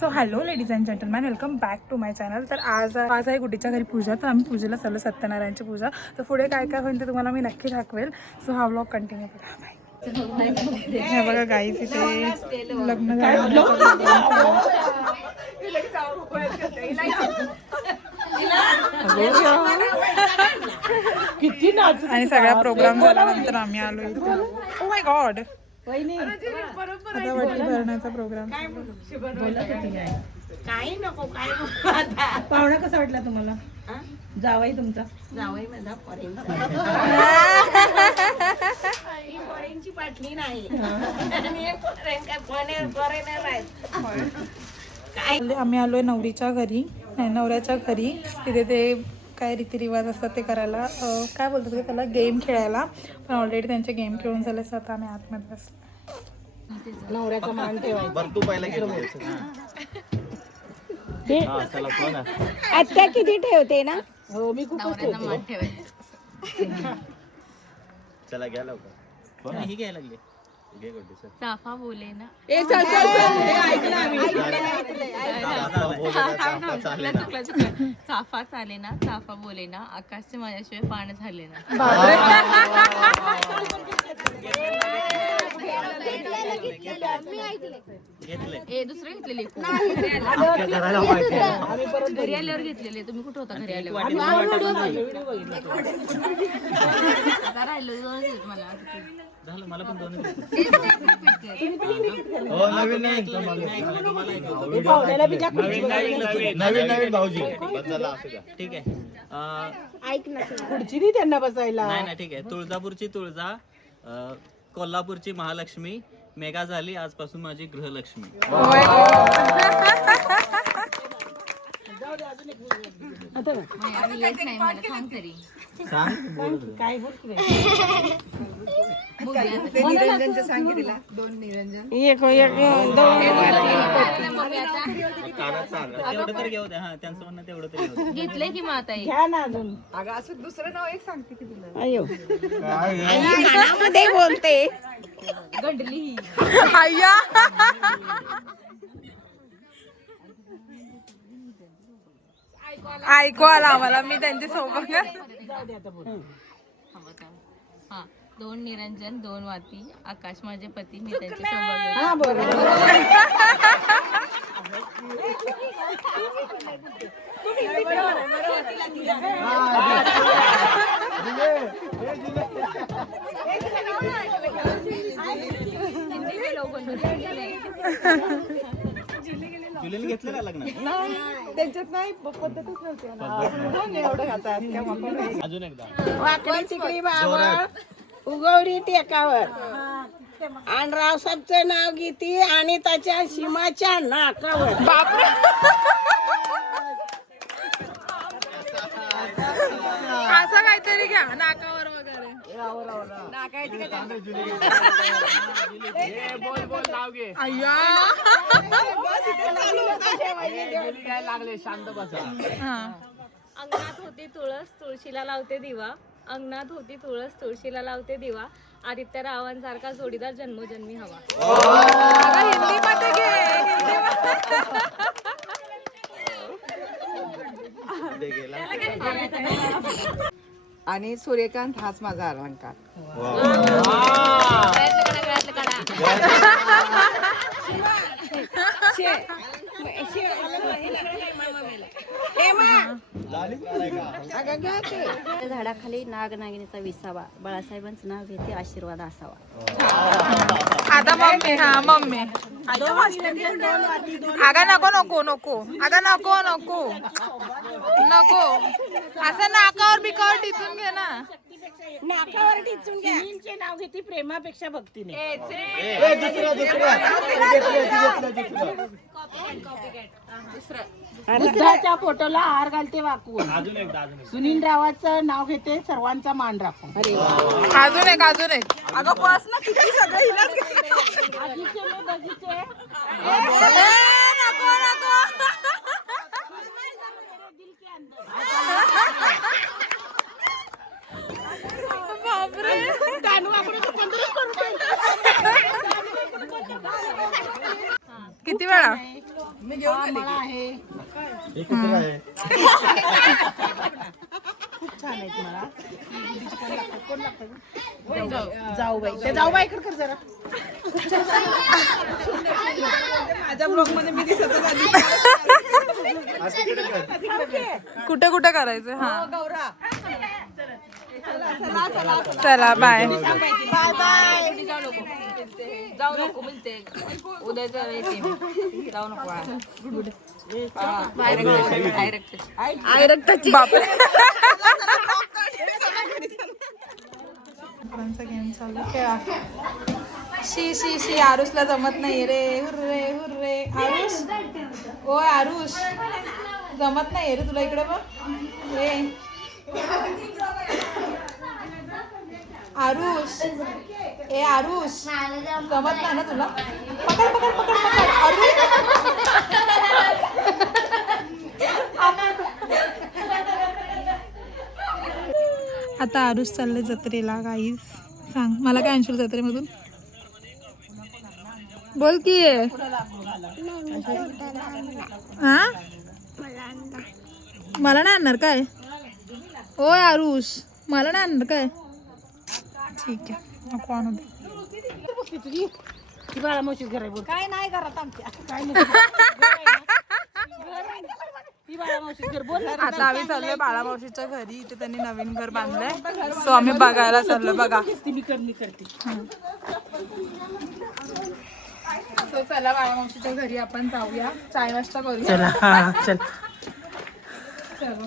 So hello ladies and gentleman, welcome back to my channel. तर आज आहे गुड्डीच्या घरी पूजा. तर आम्ही पूजेला चाललो, सत्यनारायणची पूजा. तर पुढे काय काय होईल ते तुम्हाला मी नक्की दाखवेल. सो हा व्लॉग कंटिन्यू करा. बाय. हे बघा गाईज, इथे लग्न झालं. आणि सगळा प्रोग्राम झाल्यानंतर आम्ही आलो इथे. ओ माय गॉड, आता वटी भरण्याचा प्रोग्राम. काही नको काय पाहुणा कसा वाटला तुम्हाला? जावाई तुमचा? जावई माझा फॉरेनची पाटली नाही. आम्ही आलोय नवरीच्या घरी, नवऱ्याच्या घरी. तिथे ते काय रीतिरिवाज असतात ते करायला, काय बोलतात ते त्याला, गेम खेळायला. पण ऑलरेडी त्यांचे गेम खेळून झाले. तर आता आम्ही आतमध्ये बसलो. नवऱ्याचा मान ठेवायचा. आत्या किती ठेवते ना? हो, मी खूपच ठेवते. चला घ्या लवकर. ही घ्यायला लागली. घे गुड्डी सर. चाफा बोले ना. ए चल चल चल, हे ऐक ना आम्ही. चाफा चाले ना, चाफा बोले ना, आकाशचे माझ्याशिवाय पान झाले ना. ए दुसरे घेतलेले घरी आल्यावर घेतलेले. तुम्ही कुठे होता घरी आल्यावर? आता राहिलो दोनच आहेत मला. झालं, मला पण दोन. नवीन भाऊजी. ठीक आहे, ऐक ना, खुर्ची दी त्यांना बसायला. नाही ठीक आहे. तुळजापूरची तुळजा, कोल्हापूरची महालक्ष्मी, मेगा झाली आजपासून माझी गृहलक्ष्मी. आम्ही येत नाही मला सांग तरी. काय बोल की निरंजनचे सांगे तिला 2 निरंजन. एक एक दोन. तेवढं तर घेऊ द्या. हा, त्यांचं म्हणणं तेवढं तरी घेऊ द्या. घेतलंय की मग आता घ्या ना अजून. अगं असं दुसरं नाव एक सांगते की तुला. अयो, कानामध्ये बोलते. गंडली ही. आय्या, ऐकू आला आम्हाला. मी त्यांच्या सोबत हा, 2 निरंजन 2 वाती, आकाश माझे पती, मी त्यांच्या सोबत. हा बरोबर. जुलीला घेतलं का लग्न? त्यांच्यात नाही पद्धतच नव्हती. एवढं खातात. अजून एकदा. वाकडी तिकडी बाबा उगवली टेकावर आणि रावसाहेबचं नाव घेती आणि त्याच्या सीमाच्या नाकावर. बापरे, असं काहीतरी घ्या नाकावर वगैरे. अय्या, अंगणात होती तुळस, तुळशीला लावते दिवा. अंगणात होती तुळस, तुळशीला लावते दिवा. आदित्य रावांसारखा जोडीदार जन्मोजन्मी हवा. हिंदीमध्ये घे, आणि सूर्यकांत हाच माझा अलंकार. झाडाखाली नाग नागिनीचा विसावा, बाळासाहेबांचं नाव घेते, आशीर्वाद असावा. आता मम्मी. हा मम्मी. अगं नको नको नको, अगं नको नको नको, असं नाकावर बिकावर टिचून घे ना. नाकावर टिचून घ्या. मुलींचे नाव घेते प्रेमापेक्षा भक्तीने. बुद्धाच्या फोटोला हार घालते वाकून. अजून एकदा. सुनील रावाचं नाव घेते, सर्वांचा मान राखून. अजून एक, अजून एक. अगं बस ना, किती सगळं हिलाच घे. बगीचे में बगीचे. नको नको. बापरे, किती वेळा? जाऊ बाई ते जाऊ बाई कर जरा माझ्या ब्लॉग मध्ये मी दिसत कुठे कुठे करायचं हा चला बाय जाऊ नको म्हणते उद्या जाऊ नको बापरे गेम चालू खेळा शी शी शी आरुषला जमत नाही रे हुर्रे हुर्रे आरुष ओ आरुष जमत नाही रे तुला इकडे बघ रे आरुष ए आरुष जमत नाही ना तुला पकड पकड पकड पकड आरुष आता आरुष चालले जत्रेला गाईस सांग मला काय आणशील जत्रेमधून बोल की हा मला नाही आणणार काय ओय आरुष मला नाही आणणार काय ठीक आहे नको आणू दे बाळा मावशीच घर आहे काय नाही करत आमच्या काय आता आम्ही चाललोय बाळामावशीच्या घरी इथे त्यांनी नवीन घर बांधलंय सो आम्ही बघायला चाललोय बघा मी करते सो चला बाळामावशीच्या घरी आपण जाऊया चाय नाश्ता करूया चला हा चल चलो